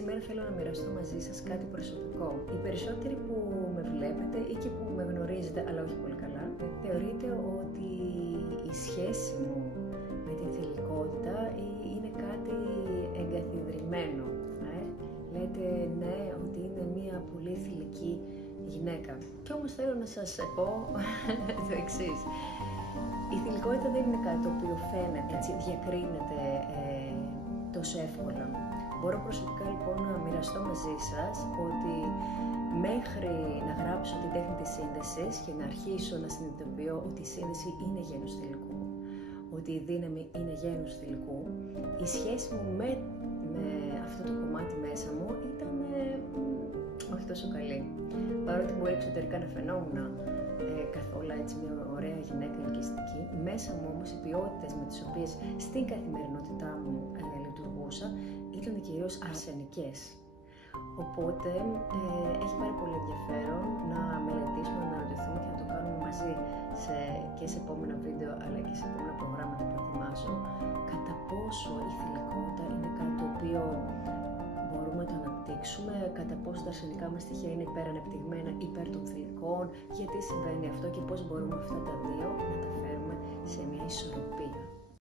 Σήμερα θέλω να μοιραστώ μαζί σας κάτι προσωπικό. Οι περισσότεροι που με βλέπετε ή και που με γνωρίζετε, αλλά όχι πολύ καλά, θεωρείτε ότι η σχέση μου με την θηλυκότητα είναι κάτι εγκαθιδρυμένο. Λέτε ναι, ότι είναι μια πολύ θηλυκή γυναίκα. Και όμως θέλω να σας πω το εξής. Η θηλυκότητα δεν είναι κάτι το οποίο φαίνεται, έτσι, διακρίνεται τόσο εύκολα. Μπορώ προσωπικά λοιπόν να μοιραστώ μαζί σας ότι μέχρι να γράψω την τέχνη της σύνδεσης και να αρχίσω να συνειδητοποιώ ότι η σύνδεση είναι γένος θηλυκού, ότι η δύναμη είναι γένος θηλυκού, η σχέση μου με αυτό το κομμάτι μέσα μου ήταν όχι τόσο καλή. Παρότι μπορεί εξωτερικά να φαινόμουν καθόλου έτσι μια ωραία γυναίκα ελκυστική, μέσα μου όμως οι ποιότητες με τις οποίες στην καθημερινότητά μου λειτουργούσα ήταν κυρίως αρσενικές. Οπότε έχει πάρα πολύ ενδιαφέρον να μελετήσουμε, να αναρωτηθούμε και να το κάνουμε μαζί και σε επόμενα βίντεο αλλά και σε επόμενα προγράμματα που ετοιμάζω, κατά πόσο η θηλυκότητα είναι κάτι το οποίο μπορούμε να το αναπτύξουμε, κατά πόσο τα αρσενικά μας στοιχεία είναι υπερανεπτυγμένα υπέρ των θηλυκών, γιατί συμβαίνει αυτό και πώς μπορούμε αυτά τα δύο να τα φέρουμε σε μια ισορροπία.